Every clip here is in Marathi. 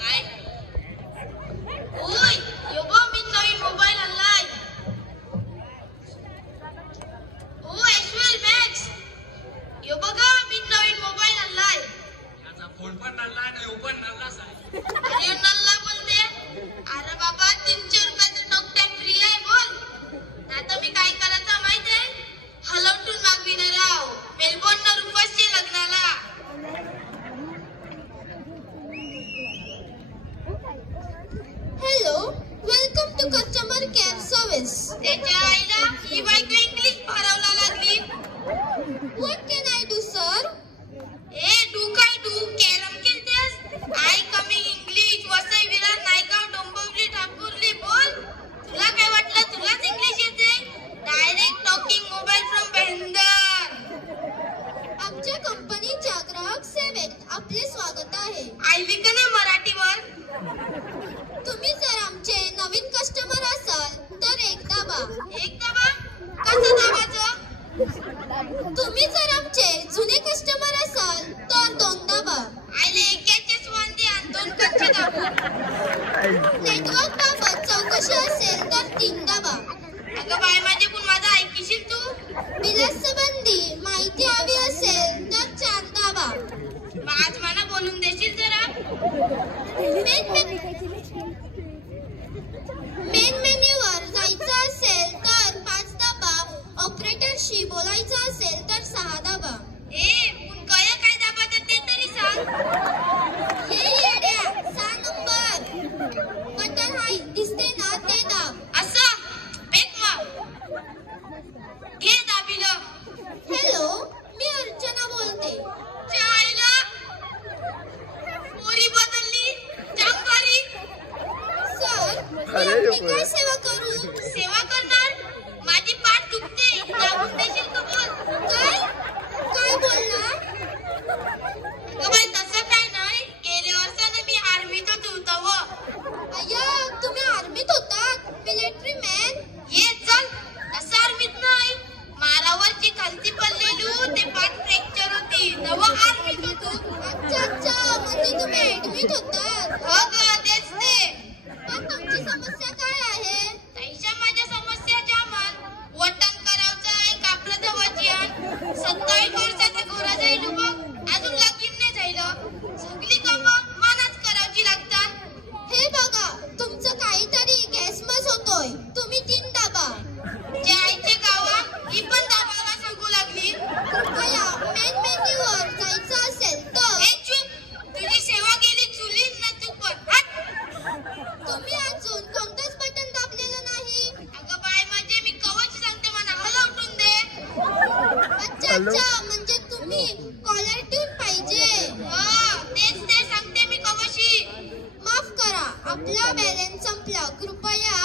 काय? ओय, यो बघ मी नवीन मोबाईल आणलाय. ओ एसवेल मॅक्स. यो बघा मी नवीन मोबाईल आणलाय. याचा फोन पण नल्ला आणि यो पण नल्लाच आहे. अरे नल्ला बोलते. अरे बाबा 300 रुपयाचं टॉक टाइम फ्री आहे बोल. आता मी काय करायचं माहिती आहे? हलवून मागविणार आहो. मेलबोर्न रुपसच्या लग्नाला. Hello, welcome to customer care service. त्याच्या आईला ही बायको इंग्लिश फारवला लागली. What can I do, sir? ए डू काय डू कॅरम खेळतेस? I coming English Vasai Virar Naigaon Dombivli Thakurli बोल. तुला काय वाटलं तुलाच इंग्लिश येते? Direct talking mobile from Bhayandar. आमच्या कंपनीच्या ग्राहक सेवेत आपले स्वागत आहे. आयली का नाही मराठीवर? तुम्ही जर आमचे नवीन कस्टमर असाल तर एक दाबा. एक दाबा? कसं दाबाचं? तुम्ही जर आमचे जुने कस्टमर असाल तर 2 दाबा. आयले एकाचेच वांदे आणि 2 कच्चे दाबू. नेटवर्क बाबत चौकशी असेल तर 3 दाबा. अगं बाय माझे पण माझं ऐकशील तू? बिलासंबंधी माहिती हवी असेल तर 4 दाबा. मग आज मला बोलून देशील जरा? मेन मेन्यूवर जायचं असेल तर 5 दाबा. ऑपरेटरशी बोलायचं असेल तर 6 दाबा. ए पण काय दाबाचं ते तरी सांग. हे येड्या 6 नंबर बटन हाय दिसते ना ते दाब. असं बेक मग घे दाबिलं. हॅलो, मी अर्चना बोलते. चायला पोरी बदलली चांगली. सर, मी आपली काय सेवा करू? सेवा करणार? माझी पाठ दुखते दाबून देशील का बोल? काय बोलला? अगं बाई तसं काय नाही. गेल्या वर्षाने मी आर्मीत होतो व. अय्या, तुम्ही आर्मीत होतात? Military man? ये चल तसं आर्मीत नाही. मारावरची खालती पडलेली ते पाठ फ्रॅक्चर होती नव आर्मीत होतो. अच्छा, म्हणजे तुम्ही ऍडमिट होतात. हो ग तेच ते. पण तुमची समस्या काय आहे? तैशा माझ्या समस्या जामान. वटण करावचं आहे कापलं धवाची आण. 27 वर्षाचा गोरा जाईल बघ. अजून लगीन नाही झालं. सगळी कामं मनाच करावची लागतात. हे बघा, तुमचं काहीतरी गॅसमस होतोय. तुम्ही 3 दाबा. ज्या आईचे गावा ही पण दाबायला सांगू लागली. कृपया मेन मेन्यूवर जायचं असेल तर. ए चूप, तुझी सेवा गेली चुलीन ना तू पण. हट. तुम्ही अजून कोणतंच बटन दाबलेलं नाही. अगं बाय म्हणजे मी कवच सांगते मला हलवून दे. अच्छा, म्हणजे तुम्ही कॉलर ट्यून पाहिजे. तेच ते सांगते मी कवशी. माफ करा, आपला बॅलन्स संपला. कृपया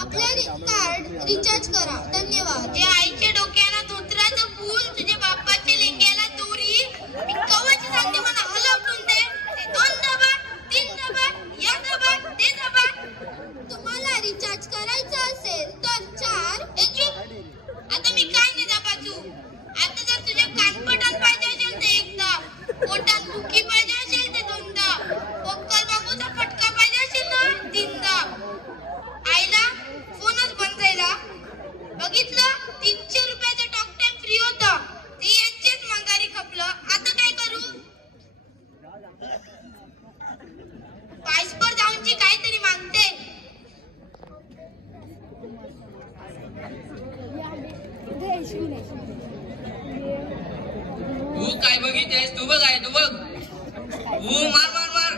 आपलं कार्ड रिचार्ज करा. धन्यवाद. जे आईच्या डोक्याला धोत्राचं फूल तुझ्या बापाच्या लेंग्याला दोरी. मी कवच सांगते मला हलवून दे. ते 2 दाबा 3 दाबा या दाबा ते दाबा. तुम्हाला रिचार्ज करायचं असेल तर 4. ए चूप, आता मी काय नाही दाबाचू. आता जर तुझ्या कानपटात पाहिजे असेल तर 1 दाब. पोटात भुकी पाहिजे असेल तर 2 दाब. पोक्कल बाबूचा फटका पाहिजे असेल ना 3 दाब. आईला फोनच बंद झाला. बघितलं 300 रुपयाचं टॉक टाइम फ्री होतं. ते यांचेच मंगारी खपलं. आता काय करू? पायसपर जाऊनची काहीतरी मागते. तू काय बघिततेस? तू बघ आहे तू बघ. मार मार मार.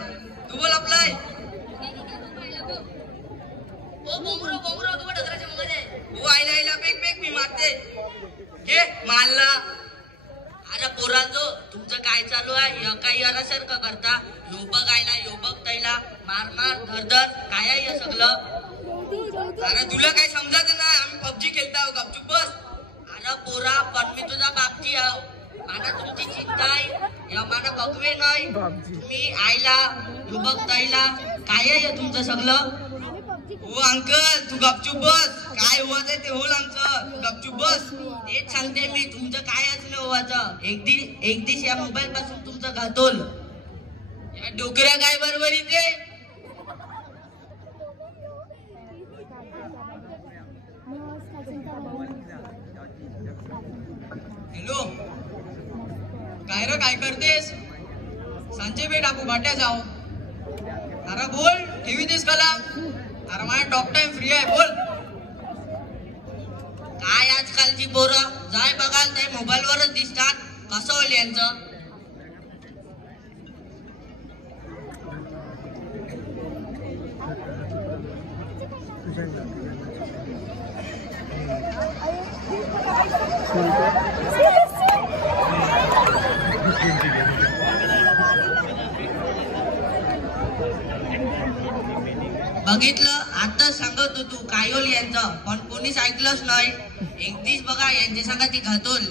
तू बोल आपलाय. ओ बोमरो तू डगराच्या मध्ये. आईला बेक मी मारते. हे मारला. अरे पोरांनो तुमचं काय चालू आहे? काही अरासारखं करता. यो बघ आईला यो बघ तैला. मार मार धर काय आहे हे सगळं? अरे तुला काय समजत नाही. आम्ही पबजी खेळता गपचूप बस. अरे पोरा पण मी तुझा बापजी आहो. मला तुमची चिंता आहे. या मला बघवे नाही. तुम्ही आईला यो बघ तैला काय आहे तुमचं सगळं? हो अंकल तू गपचूप बस. काय होत आहे ते होईल आमचं. गपचूप बस. तेच सांगते मी तुमचं काय असलं होवाचं. एक दिवस या मोबाईल पासून तुमचं घातोल. या डोकऱ्या काय बरोबर इथे काय रे काय करतेस? सांचे बे टाकू भाट्या जाऊ. अरे बोल, टीव्ही देस कला. अरे माझा टॉक टाइम फ्री आहे, बोल. काय आजकालची पोरं जाय बघाल ते मोबाईलवरच दिसतात. कसं होईल यांचं? बघितलं, आता सांगत होतो काय होईल यांचं, पण कोणीच ऐकलंच नाही. एकटीच बघा यांच्या संग ती घातोल.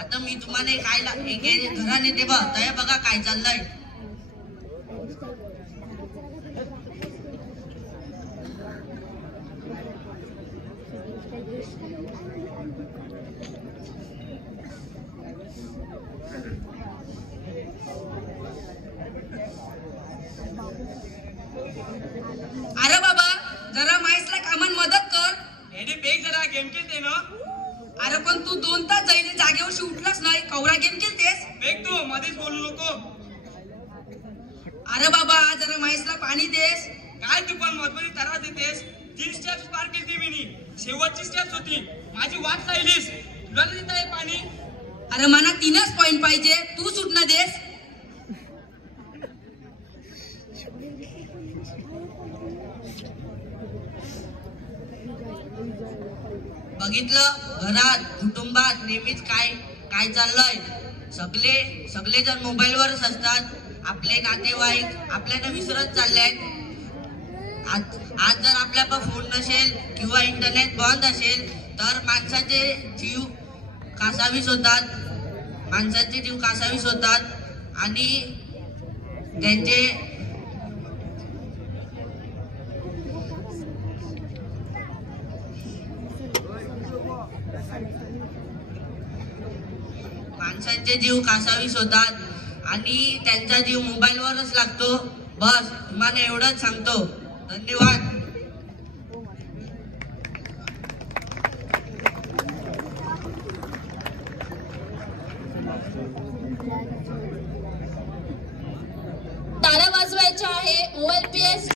आता मी तुम्हाला घराने ते बघा काय चाललंय. अरे बाबा, जरा माईसला कामन मदत कर. एडी बेग जरा गेम खेळते ना. अरे पण तू 2 तास जाईने जागेवर उठलाच नाही, कवरा गेम खेळतेस. बेग तू मध्येच बोलू नको. अरे बाबा, जरा माईसला पाणी देस. काय तू पण मधमध्ये त्रास देतेस. 3 स्टेप्स पार केली मी. शेवटची स्टेप्स होती, माझी वाट राहिलीस. तुला देत आहे पाणी. अरे मला 3च पॉइंट पाहिजे, तू सुटना देस. बघितलं, घरात कुटुंबात नेहमीच काय चाललंय. सगळे जण मोबाईलवरच असतात. आपले नातेवाईक आपल्याला विसरत चाललेत. आज जर आपल्याकडे फोन नसेल किंवा इंटरनेट बंद असेल तर माणसाचे जीव कासावीस होतात आणि त्यांचे जीव कासावीस होतात आणि त्यांचा जीव मोबाईलवरच लागतो. बस तुम्हाला एवढंच सांगतो. धन्यवाद.